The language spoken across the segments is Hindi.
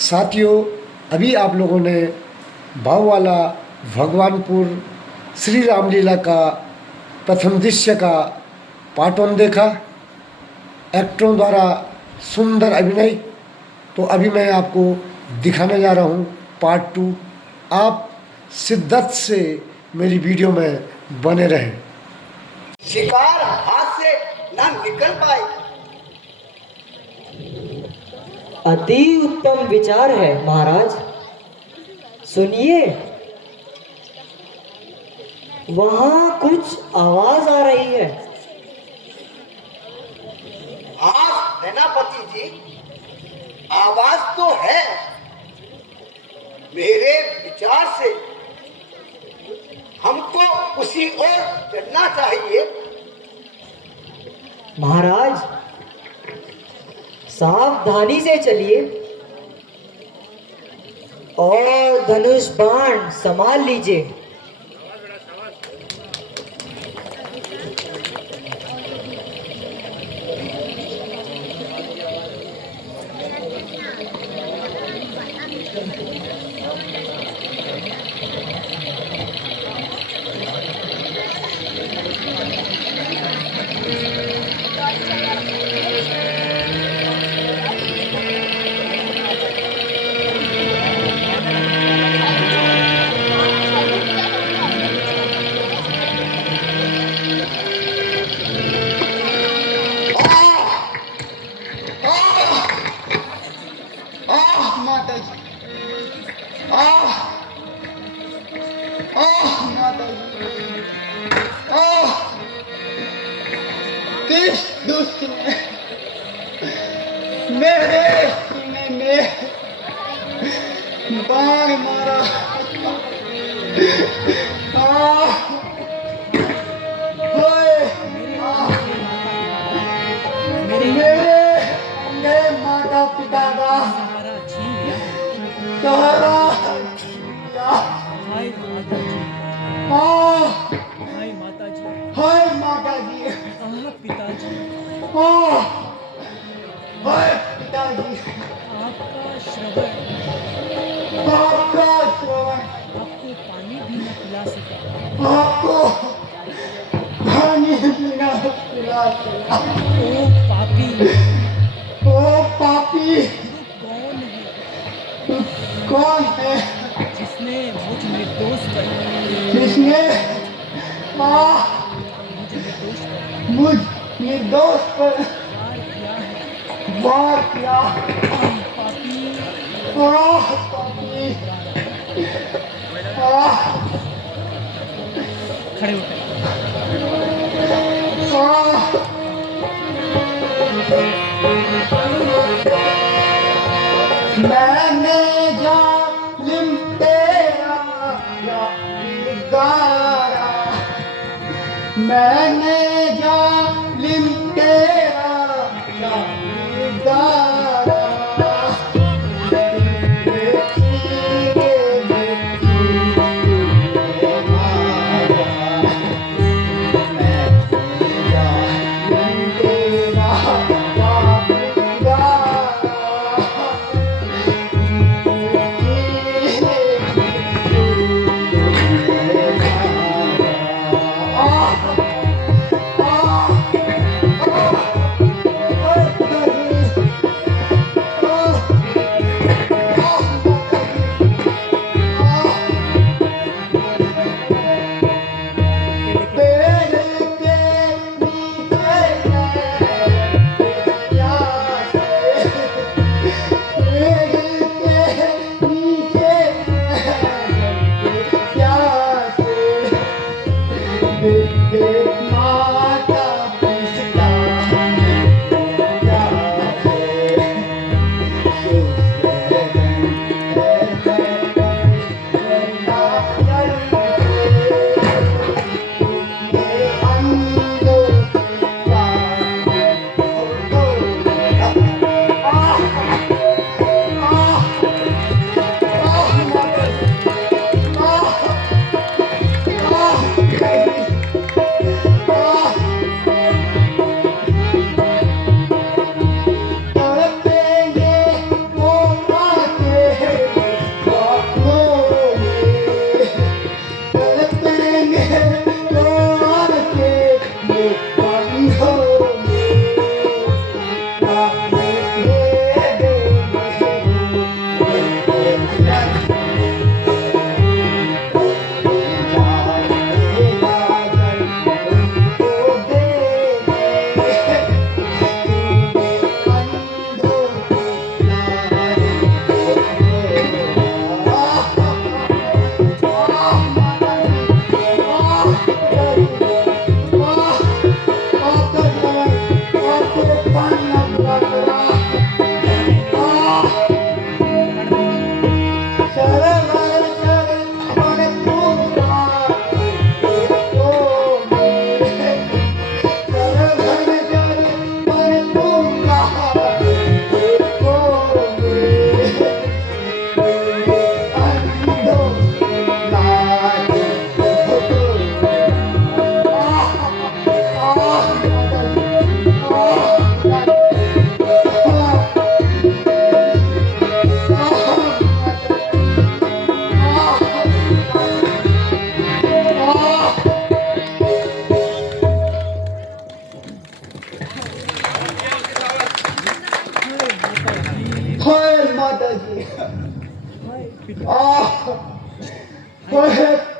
साथियों, अभी आप लोगों ने भाववाला भगवानपुर श्री रामलीला का प्रथम दृश्य का पार्ट 1 देखा। एक्टरों द्वारा सुंदर अभिनय। तो अभी मैं आपको दिखाने जा रहा हूँ पार्ट 2। आप शिद्दत से मेरी वीडियो में बने रहें। शिकार हाथ से ना निकल पाए। अति उत्तम विचार है महाराज। सुनिए, वहां कुछ आवाज आ रही है। हाँ सेनापति जी, आवाज तो है। मेरे विचार से हमको उसी ओर चलना चाहिए। महाराज, सावधानी से चलिए और धनुष बाण संभाल लीजिए। किस दुष्ट ने मेरे सीने में बाण मारा। मेरे माता पिता का सहारा हाय माता जी, पिताजी, हाय पिताजी, आपका श्रवण आपको आपको पानी भी न पिला सका। पानी पीना पिला सका। ओ पापी, ओ पापी, तू कौन है जिसने मुझ निर्दोष पर जिसने मुझ निर्दोष पर वार किया। पापी, पापी, खड़े होकर मैंने जालिम तेरा गारा, मैंने जालिम तेरा गारा।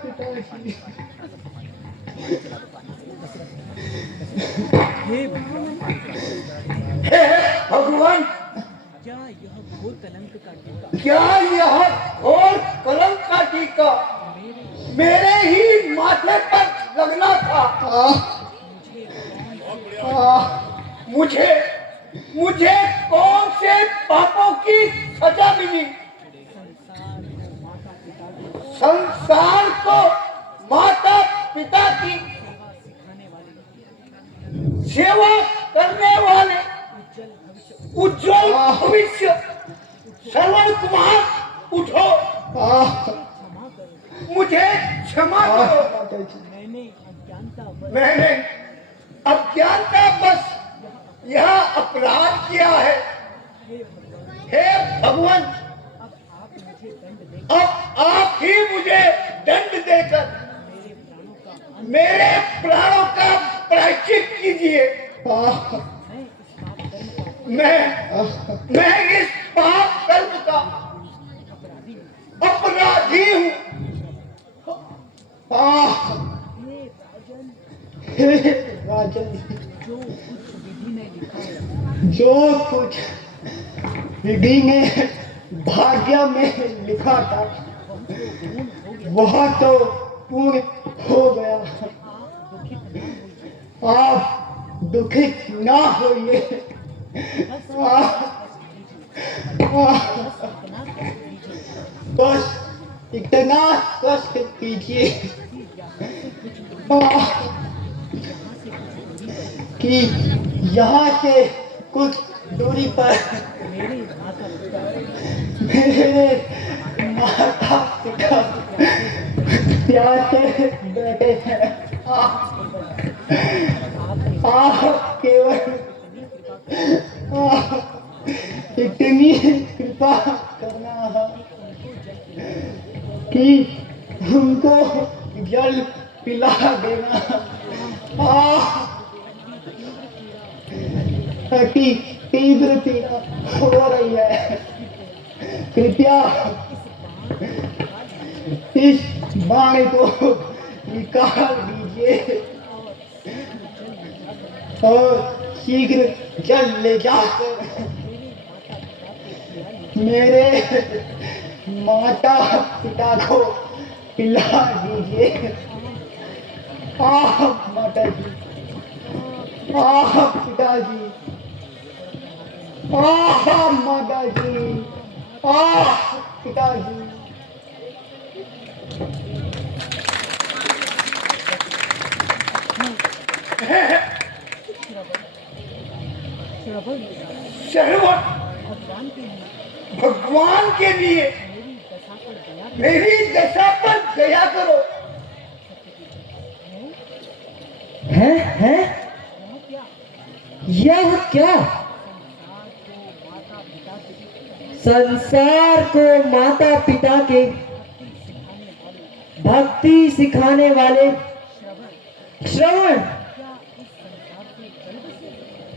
पिताजी। हे भगवान, हे भगवान, क्या यह घोर कलंक का टीका क्या यह घोर कलंक का टीका मेरे ही माथे पर लगना था? मुझे मुझे कौन से पापों की सजा मिली? संसार को माता पिता की सेवा करने वाले उज्जवल भविष्य श्रवण कुमार उठो, मुझे क्षमा करो। मैंने अज्ञानतावश यह अपराध किया है। हे भगवान, अब आप ही मुझे दंड देकर मेरे प्राणों का प्रायश्चित कीजिए। मैं इस पाप कर्म का अपराधी हूँ। राजन, जो कुछ विधि ने भाग्य में लिखा था वह तो पूर्ण हो गया। आप दुखित ना होइए। बस इतना कष्ट कीजिए कि यहाँ से कुछ दूरी पर मेरे माता पिता प्यासे बैठे हैं। आप केवल इतनी कृपा करना है कि उनको जल पिला देना। कि तीव्र पीड़ा हो रही है, कृपया इस बाण को निकाल दीजिए और शीघ्र जल ले जाकर मेरे माता पिता को पिला दीजिए। माता जी, पिताजी, माता जी, पिताजी। श्रवण भगवान के लिए मेरी दशा पर दया करो। है यह क्या? संसार को माता पिता के भक्ति सिखाने वाले श्रवण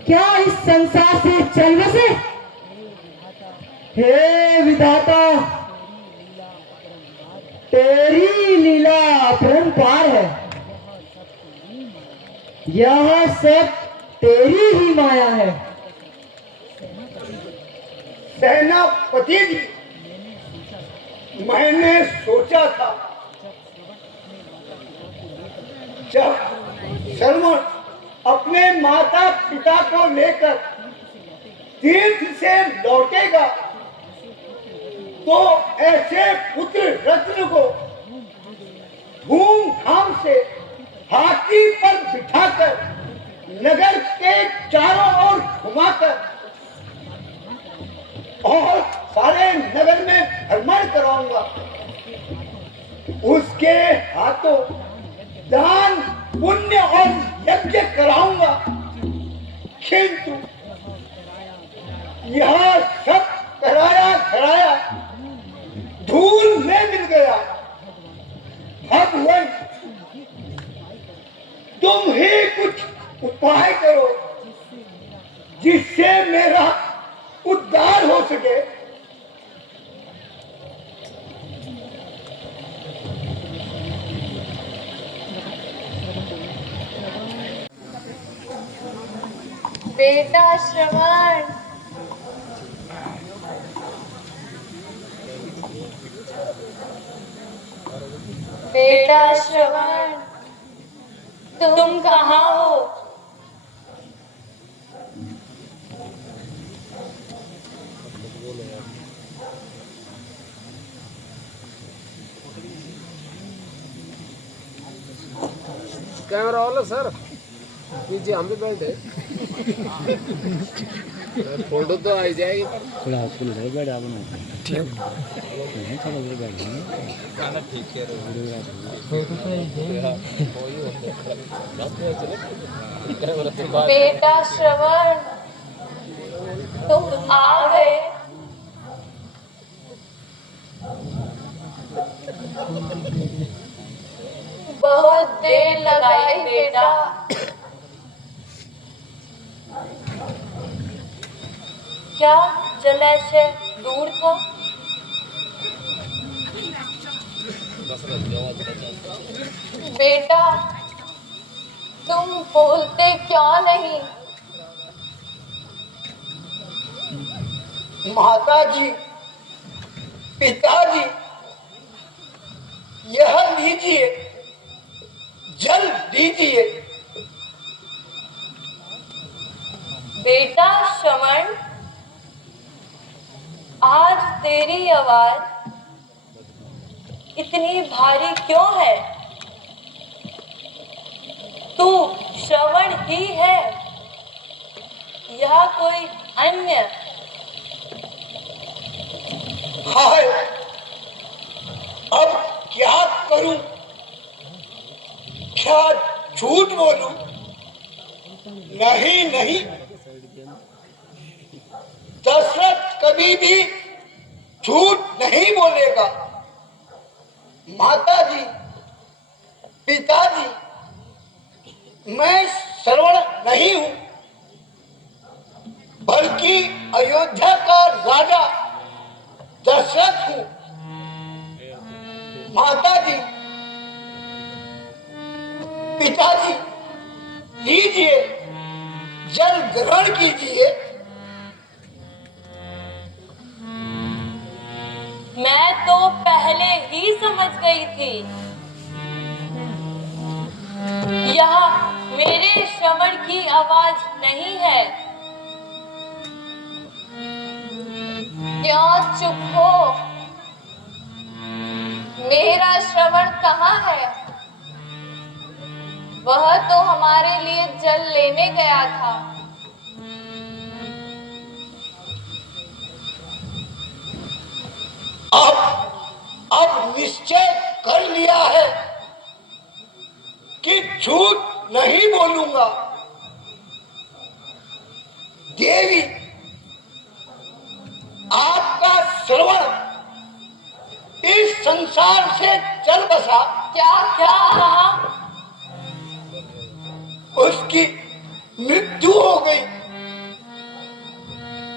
क्या इस संसार से चल बसे? हे विधाता, तेरी लीला अपरंपार है। यह सब तेरी ही माया है। सेनापति जी, मैंने सोचा था जब श्रवण अपने माता पिता को लेकर तीर्थ से लौटेगा तो ऐसे पुत्र रत्न को धूमधाम से हाथी पर बिठाकर नगर के चारों ओर घुमाकर और सारे नगर में भ्रमण कराऊंगा। उसके हाथों दान पुण्य और यज्ञ कराऊंगा। किंतु यह सब कराया कराया धूल में मिल गया। भगवान, तुम ही कुछ उपाय करो जिससे मेरा उद्धार हो सके। बेटा श्रवण, बेटा श्रवण, तुम कहाँ हो? कैमरा वाला सर पीछे हम भी बैठे फोटो तो आ जाएगी थोड़ा हॉस्पिटल है बैठ आप ठीक नहीं थोड़ा उधर बैठ गाना ठीक है बेटा श्रवण, तुम आ गए। बहुत देर लगाई बेटा। क्या जलाशय दूर था? बेटा तुम बोलते क्यों नहीं? माता जी, पिताजी, यह लीजिए, जल दीजिए। बेटा श्रवण, आज तेरी आवाज इतनी भारी क्यों है? तू श्रवण ही है या कोई अन्य? हाय, अब क्या करूं? क्या झूठ बोलूं? नहीं नहीं, दशरथ कभी भी झूठ नहीं बोलेगा। माता जी, पिताजी, मैं श्रवण नहीं हूं, बल्कि अयोध्या का राजा दशरथ हूं। माता जी, पिताजी, लीजिए, जल ग्रहण कीजिए। मैं तो पहले ही समझ गई थी, यह मेरे श्रवण की आवाज नहीं है। क्यों चुप हो? मेरा श्रवण कहाँ है? वह तो हमारे लिए जल लेने गया था। अब निश्चय कर लिया है कि झूठ नहीं बोलूंगा। देवी, आपका श्रवण इस संसार से चल बसा। क्या क्या कहा? उसकी मृत्यु हो गई।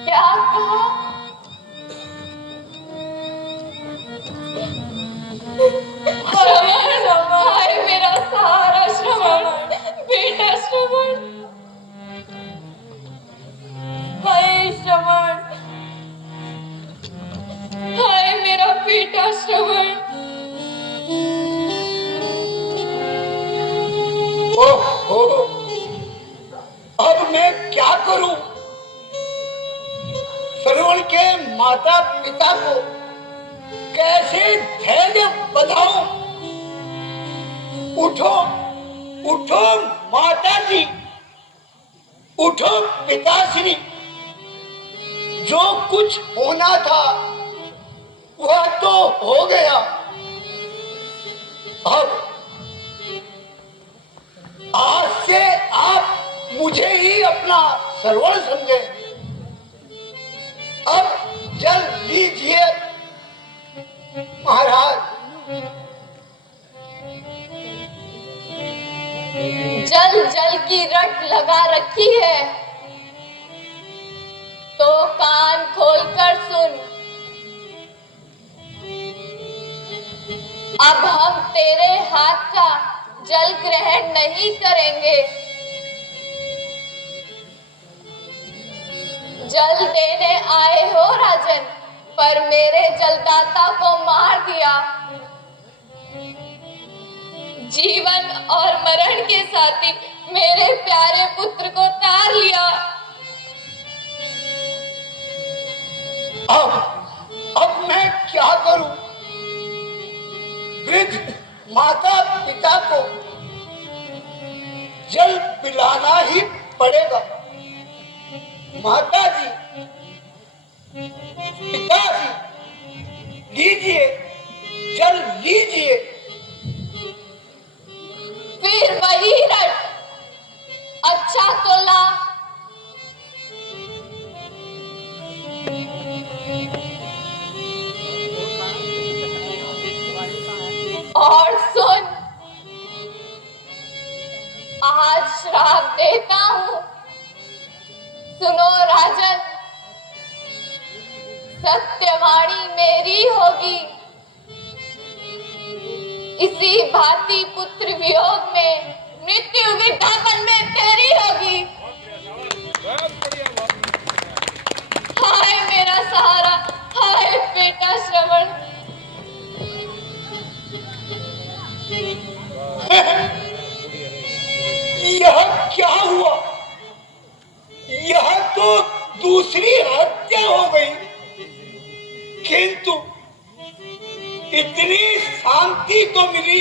क्या कहा? हाय मेरा सहारा श्रवण, बेटा श्रवण, हाय श्रवण, हाय मेरा बेटा श्रवण। ओहो, अब मैं क्या करूं? श्रवण के माता पिता को कैसे धैर्य बधाऊं? उठो, उठो माता जी, उठो पिताश्री। जो कुछ होना था वह तो हो गया। अब आज से आप मुझे ही अपना श्रवण समझे। अब जल लीजिए महाराज। जल जल की रट लगा रखी है तो कान खोलकर सुन। अब हम तेरे हाथ का जल ग्रहण नहीं करेंगे। जल देने आए हो राजन, पर मेरे जलदाता को मार दिया। जीवन और मरण के साथी मेरे प्यारे पुत्र को तार लिया। अब मैं क्या करूं? वृद्ध माता पिता को जल पिलाना ही पड़ेगा। माता जी, पिताजी, लीजिए, जल लीजिए। फिर वही रट, अच्छा तो ला। और सुन, आज श्राप देता हूं। सुनो राजन, सत्यवाणी मेरी होगी। इसी भांति पुत्र वियोग में मृत्यु विज्ञापन में तेरी होगी। हाय मेरा सहारा, हाय बेटा श्रवण। यह क्या हुआ? यह तो दूसरी हत्या हो गई, किंतु इतनी शांति तो मिली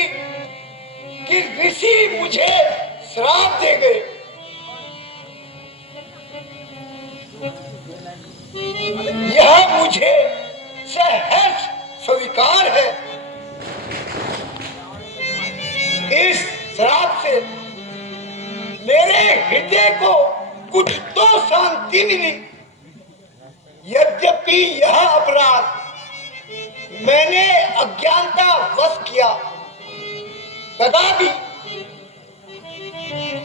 कि ऋषि मुझे श्राप दे गए। यह मुझे सहर्ष स्वीकार है। इस श्राप से मेरे हृदय को कुछ तो शांति मिली। यद्यपि यह अपराध मैंने अज्ञानता वश किया, तथापि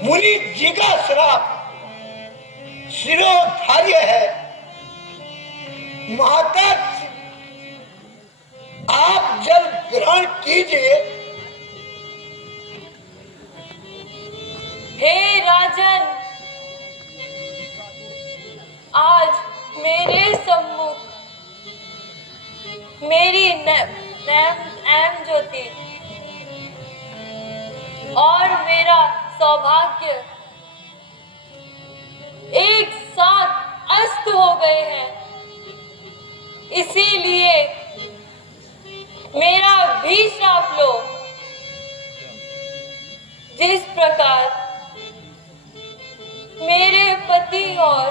मुनि जी का श्राप शिरोधार्य है। माता, आप जल ग्रहण कीजिए। हे राजन, आज मेरे सम्मुख मेरी नैम ज्योति और मेरा सौभाग्य एक साथ अस्त हो गए हैं। इसीलिए मेरा भी श्राप लो। जिस प्रकार मेरे पति और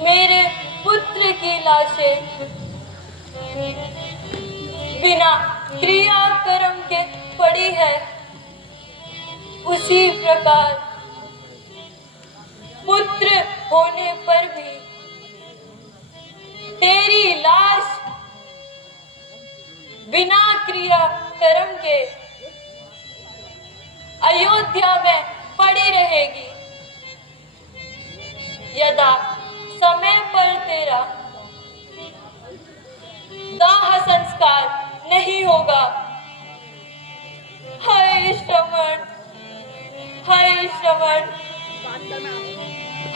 मेरे पुत्र की लाशें बिना क्रियाकर्म के पड़ी है, उसी प्रकार पुत्र होने पर भी तेरी लाश बिना क्रियाकर्म के अयोध्या में पड़ी रहेगी। यदा समय पर तेरा दाह संस्कार नहीं होगा। हाय श्रवण, हाय श्रवण,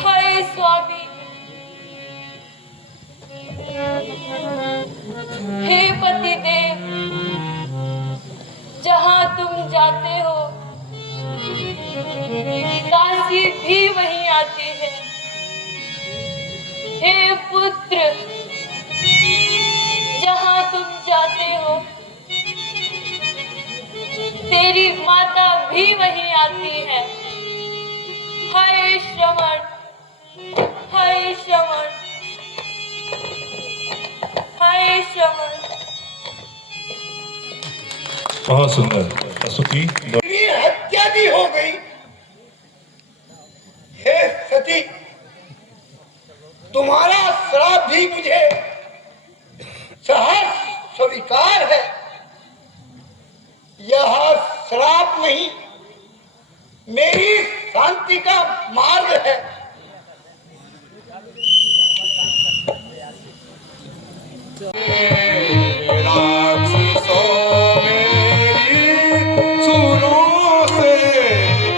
हाय स्वामी। हे पतिदेव, जहां तुम जाते हो काशी भी वहीं आती है। हे पुत्र, जहां तुम जाते हो तेरी माता भी वहीं आती है। हाय श्रवण, हाय श्रवण, हाय श्रवण। बहुत सुंदर स्तुति। हत्या भी हो गई। हे सती, तुम्हारा श्राप भी मुझे सहर्ष स्वीकार है। यह श्राप नहीं, मेरी शांति का मार्ग है। सुनो से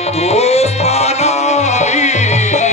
दोस्त बनाई है।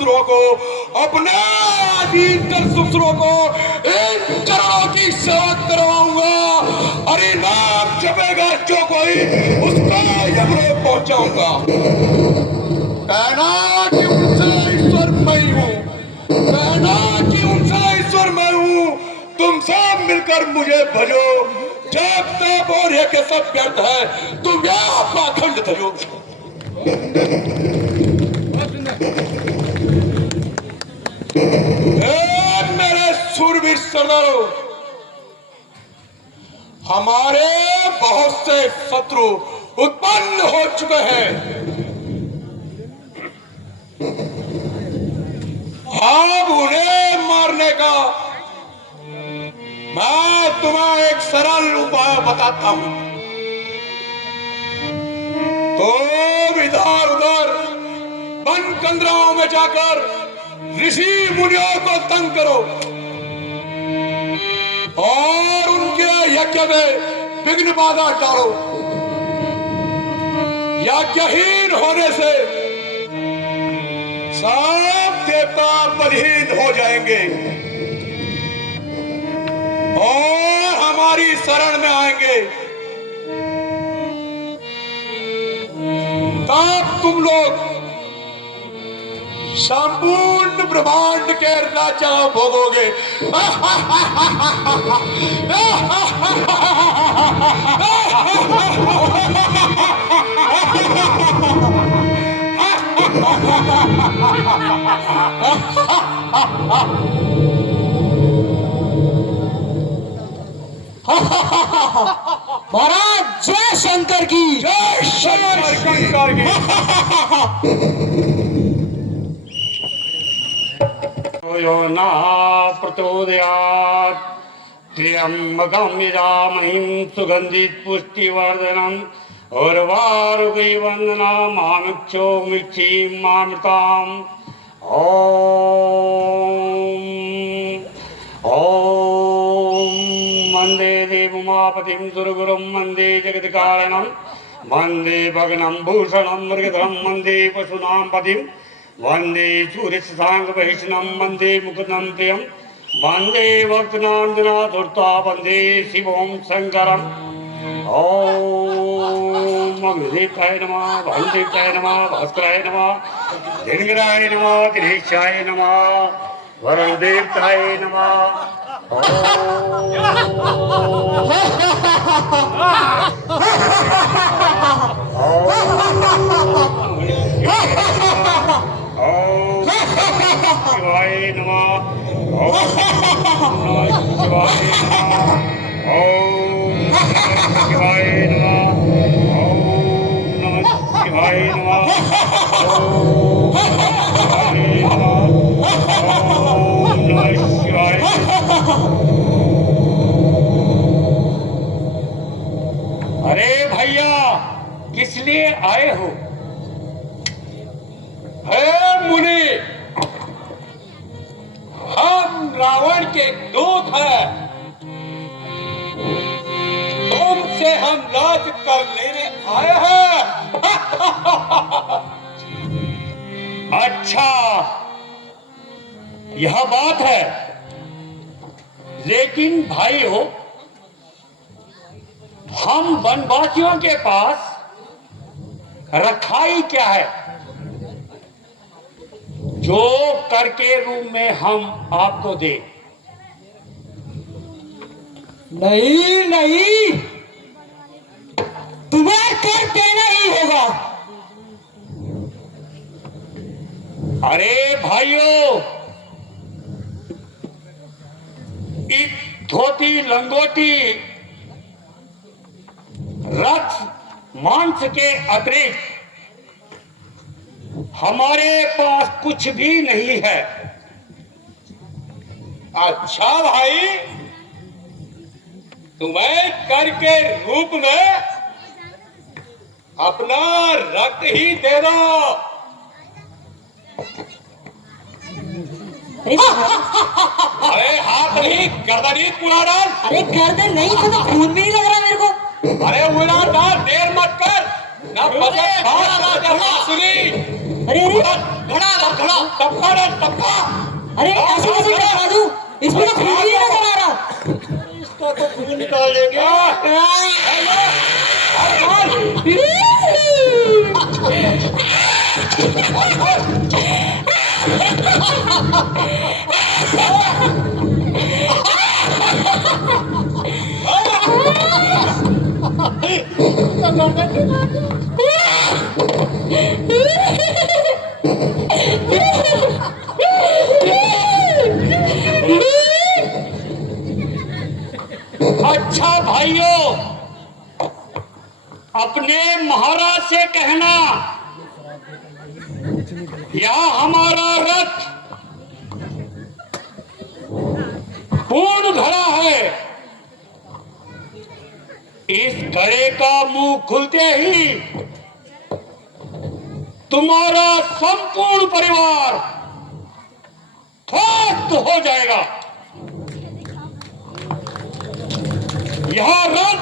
ससुरों को, अपने दीनकर ससुरों को इन चरणों की सेवा करवाऊंगा। अरे नाम जपेगा जो कोई उसका यमलोक पहुंचाऊंगा। कहना कि उनसे ईश्वर मैं हूं, कहना कि उनसे ईश्वर मैं हूं। तुम सब मिलकर मुझे भजो, जब तक और ये के सब व्यर्थ है, तुम यह पाखंड धरो। मेरे सूरवीर सरदारों, हमारे बहुत से शत्रु उत्पन्न हो चुके हैं। अब उन्हें मारने का मैं तुम्हें एक सरल उपाय बताता हूं। तो इधर उधर वन कंदराओं में जाकर ऋषि मुनियों को तंग करो और उनके यज्ञ में विघ्न बाधा डालो। यज्ञहीन होने से सब देवता बलहीन हो जाएंगे और हमारी शरण में आएंगे। तब तुम लोग संपूर्ण ब्रह्मांड के राजा भोगोगे। महाराज जय शंकर की, जय शंकर की। यो न प्रचोदयात् त्र्यंबकं यजामहे सुगंधित पुष्टिवर्धनम् उर्वारुकै वन्दना मामिक्षो मिक्षीमामृताम्। ॐ वन्दे देवोमापतिं सुरगुरुं वन्दे जगत्कारणं वन्दे भग्नं भूषणं मृगधरं वन्दे पशूनां पतिं वन्दे सूर्यशशाङ्कभैषणं वन्दे मुकुन्दं प्रियं वन्दे भक्तनान्दनाथुर्ता वन्दे शिवं शङ्करम्। ॐ अग्निदेवताय नमः, भानुदेवताय नमः, भास्कराय नमः, दिनकराय नमः, दिनेशाय नमः, वरुणदेवताय नमः। शिवाय नमः, ओम शिवाय नमः, ओम शिवाय नमः, ओम शिवाय नमः, ओम शिवाय नमः। अरे भैया, किस लिए आए हो? हे मुनि, हम रावण के दूत हैं। तुमसे हम राज कर लेने आए हैं। अच्छा, यह बात है। लेकिन भाई हो, हम वनवासियों के पास रखाई क्या है जो कर के रूप में हम आपको दे? नहीं नहीं, तुम्हें कर देना ही होगा। अरे भाइयों, इस धोती लंगोटी रक्त मांस के अतिरिक्त हमारे पास कुछ भी नहीं है। अच्छा भाई, तुम्हें कर के रूप में अपना रक्त ही दे दो। अरे हाथ नहीं, गर्दन ही पूरा डाल। अरे गर्दन नहीं तो खून भी नहीं लग रहा मेरे को। अरे उड़ा डाल, देर मत कर। ना बजे बात ना जब सुनी। अरे घड़ा ला घड़ा टप्पा रे टप्पा। अरे ऐसे कैसे टपका दूं? इसमें तो खून ही नजर आ रहा। इसका तो खून निकाल देंगे। अच्छा भाइयों, अपने महाराज से कहना यह हमारा रथ पूर्ण घड़ा है। इस घड़े का मुंह खुलते ही तुम्हारा संपूर्ण परिवार ध्वस्त हो जाएगा। यह रथ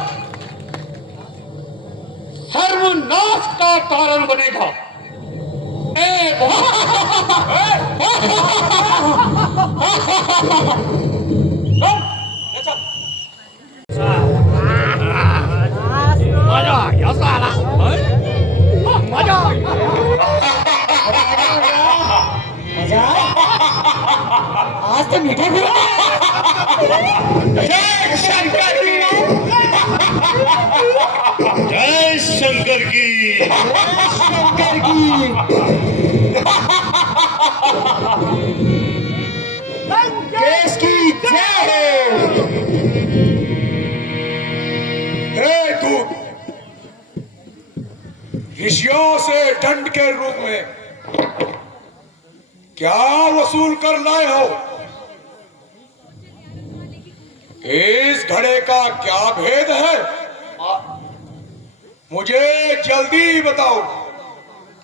सर्वनाश का कारण बनेगा। मजा आया? आज तो मीठा फिर जय शंकर की। जय शंकर की। शंकर की। देश की जय। हे दूत, ऋषियों से दंड के रूप में क्या वसूल कर लाए हो? इस घड़े का क्या भेद है? मुझे जल्दी बताओ।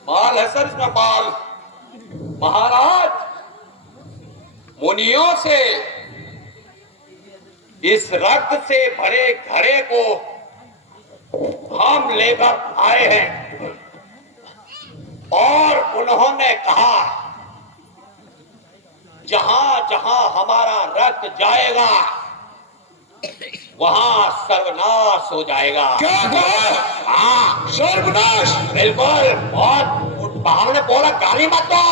माल है सर, इसमें माल। महाराज, मुनियों से इस रक्त से भरे घड़े को हम लेकर आए हैं और उन्होंने कहा जहां जहां हमारा रक्त जाएगा वहां सर्वनाश हो जाएगा। क्या कहा? हाँ, सर्वनाश? बिल्कुल। बहुत हमने बोला गाली मत दो।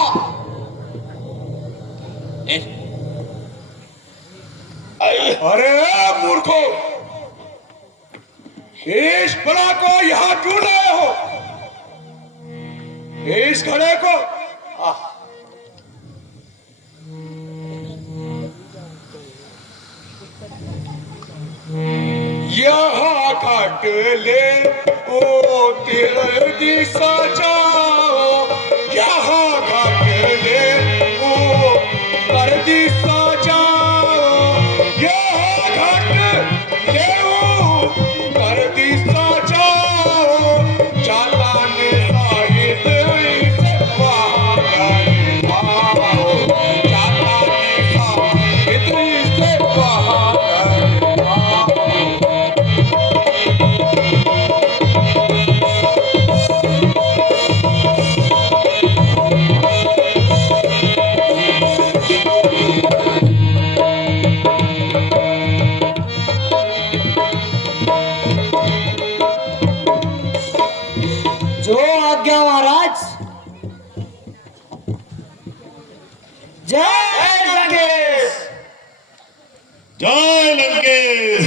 अरे मूर्खो, इस बला को यहां क्यों लाए हो? इस घड़े को यहाँ काट ले ओ तेरे दिशा जाओ। यहाँ काट ले ओ कर दिशा जाओ। यहाँ काट ले ओ कर दिशा जाओ। जाता ने साहित से बाहर आओ। जाता ने साहित से बाहर जो आज्ञा महाराज। जय लंकेश। जय लंकेश।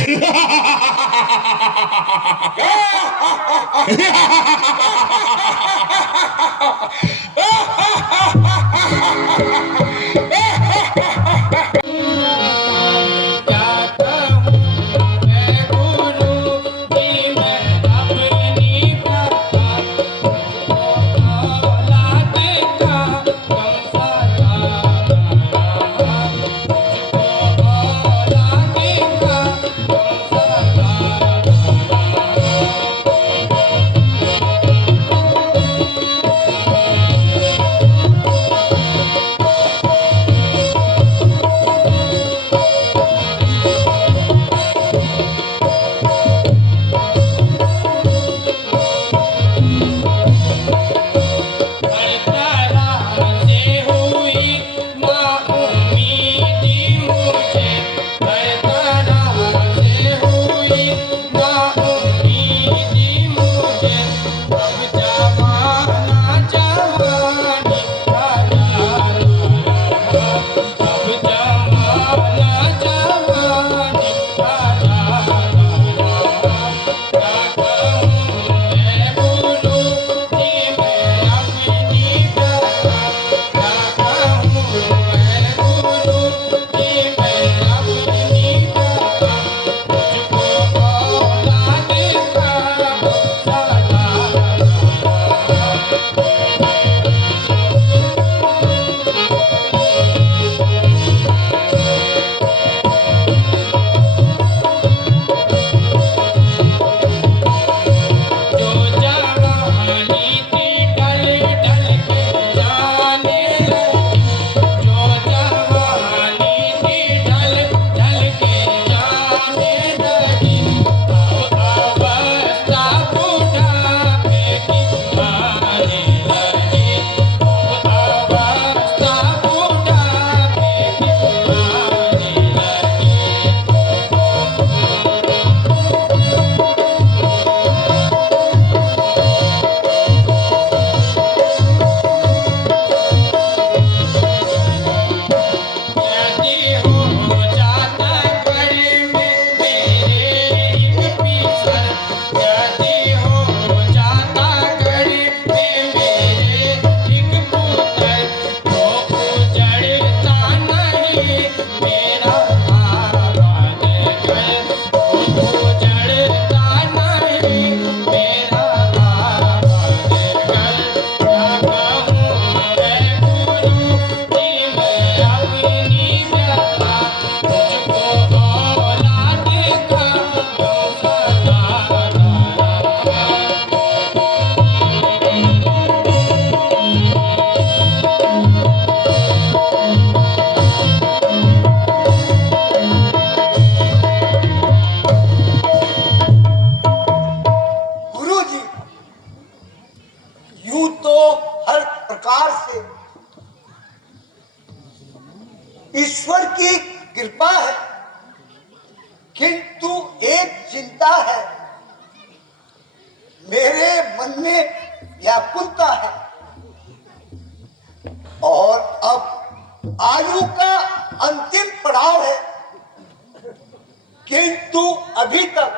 ईश्वर की कृपा है, किंतु एक चिंता है, मेरे मन में व्याकुलता है। और अब आयु का अंतिम पड़ाव है, किंतु अभी तक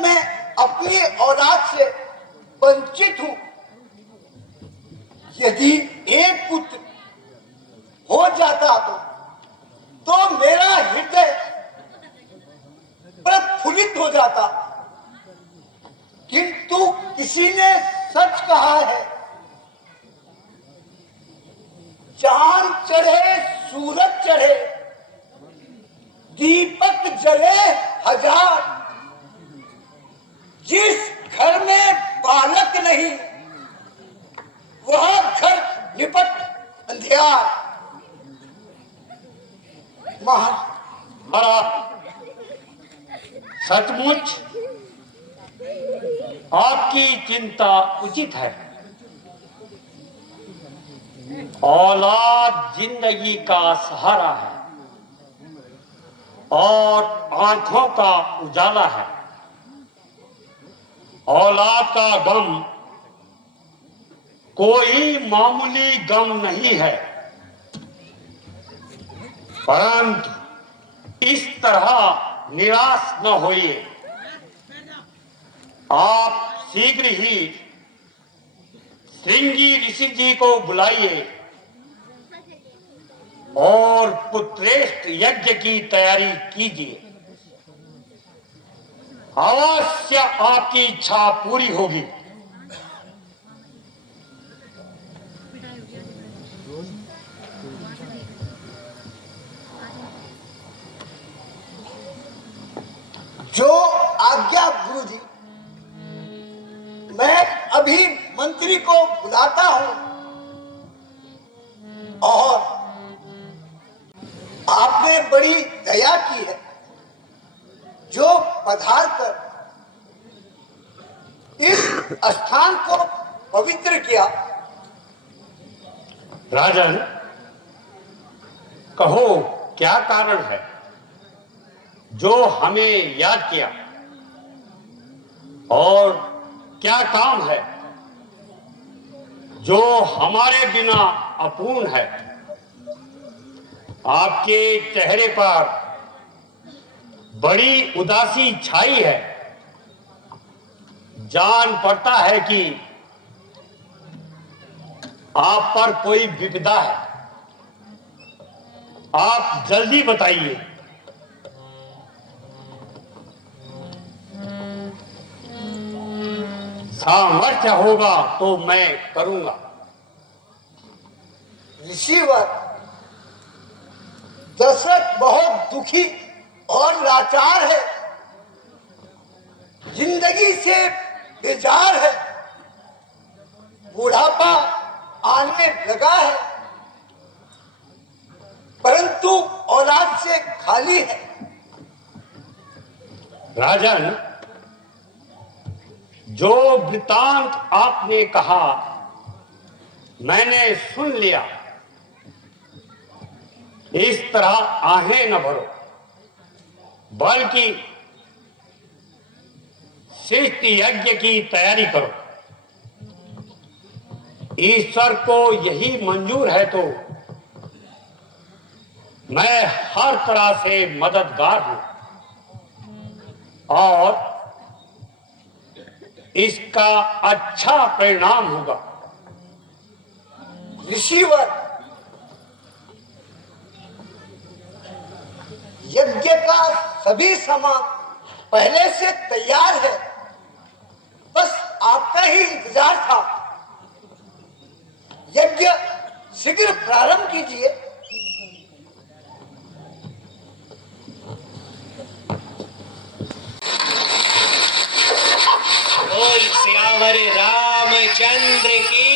मैं अपनी औलाद से वंचित हूं। यदि एक पुत्र हो जाता तो मेरा हृदय प्रफुल्लित हो जाता, किंतु किसी ने सच कहा है, चांद चढ़े सूरज चढ़े दीपक जले हजार, जिस घर में बालक नहीं वह घर निपट अंधियार। सचमुच आपकी चिंता उचित है। औलाद जिंदगी का सहारा है और आंखों का उजाला है। औलाद का गम कोई मामूली गम नहीं है, परंतु इस तरह निराश न होइए। आप शीघ्र ही श्रृंगी ऋषि जी को बुलाइए और पुत्रेष्ठ यज्ञ की तैयारी कीजिए। अवश्य आपकी इच्छा पूरी होगी। जो आज्ञा गुरुजी। मैं अभी मंत्री को बुलाता हूं और आपने बड़ी दया की है जो पधार कर इस स्थान को पवित्र किया। राजन, कहो क्या कारण है जो हमें याद किया, और क्या काम है जो हमारे बिना अपूर्ण है। आपके चेहरे पर बड़ी उदासी छाई है। जान पड़ता है कि आप पर कोई विपदा है। आप जल्दी बताइए। सामर्थ्य होगा तो मैं करूंगा। ऋषिवर, दशरथ बहुत दुखी और लाचार है, जिंदगी से बेजार है, बुढ़ापा आने लगा है, परंतु औलाद से खाली है। राजन, जो वृतांत आपने कहा मैंने सुन लिया। इस तरह आहें न भरो, बल्कि शिष्ट यज्ञ की तैयारी करो। ईश्वर को यही मंजूर है तो मैं हर तरह से मददगार हूं और इसका अच्छा परिणाम होगा। ऋषिवर, यज्ञ का सभी सामान पहले से तैयार है, बस आपका ही इंतजार था। यज्ञ शीघ्र प्रारंभ कीजिए। बोल सियावर रामचंद्र की।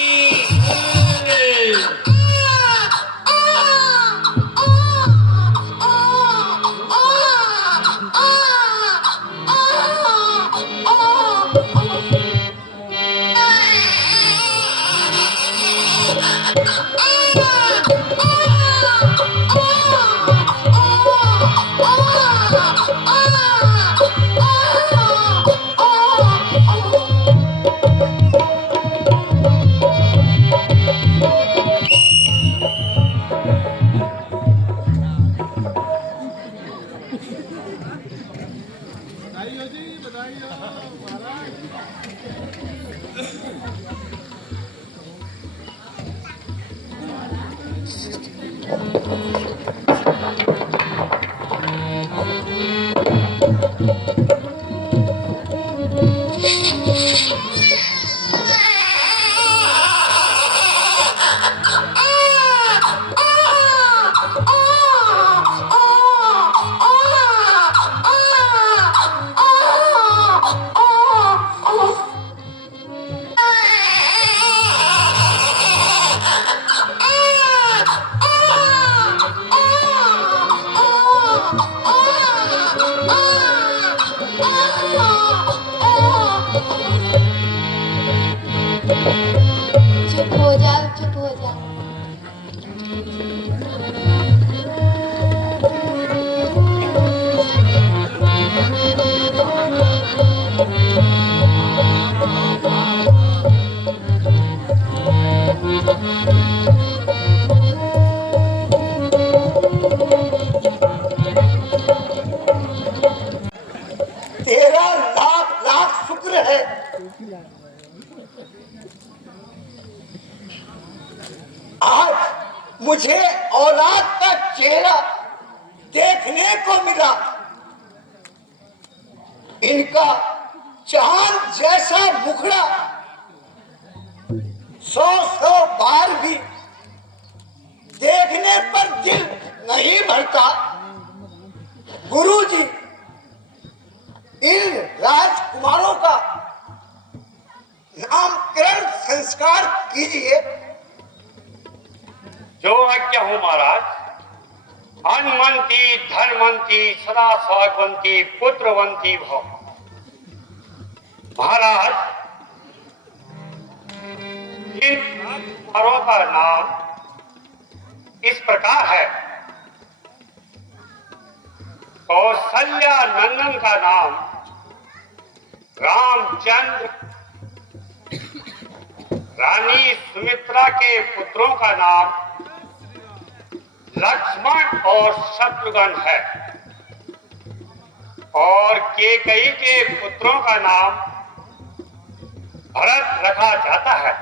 चुप हो जाओ, चुप हो जाओ। तेरा लाख लाख शुक्र है आज मुझे औलाद का चेहरा देखने को मिला। इनका चांद जैसा मुखड़ा 100 बार भी देखने पर दिल नहीं भरता। गुरुजी, इन राजकुमारों का नामकरण संस्कार कीजिए। जो आज्ञा हो महाराज। हनुमंती धनवंती सदा सौभाग्यवंती पुत्रवंती भव। महाराज, इन राजकुमारों का नाम इस प्रकार है। कौशल्या नंदन का नाम रामचंद्र, रानी सुमित्रा के पुत्रों का नाम लक्ष्मण और शत्रुघ्न है, और केकई के पुत्रों का नाम भरत रखा जाता है।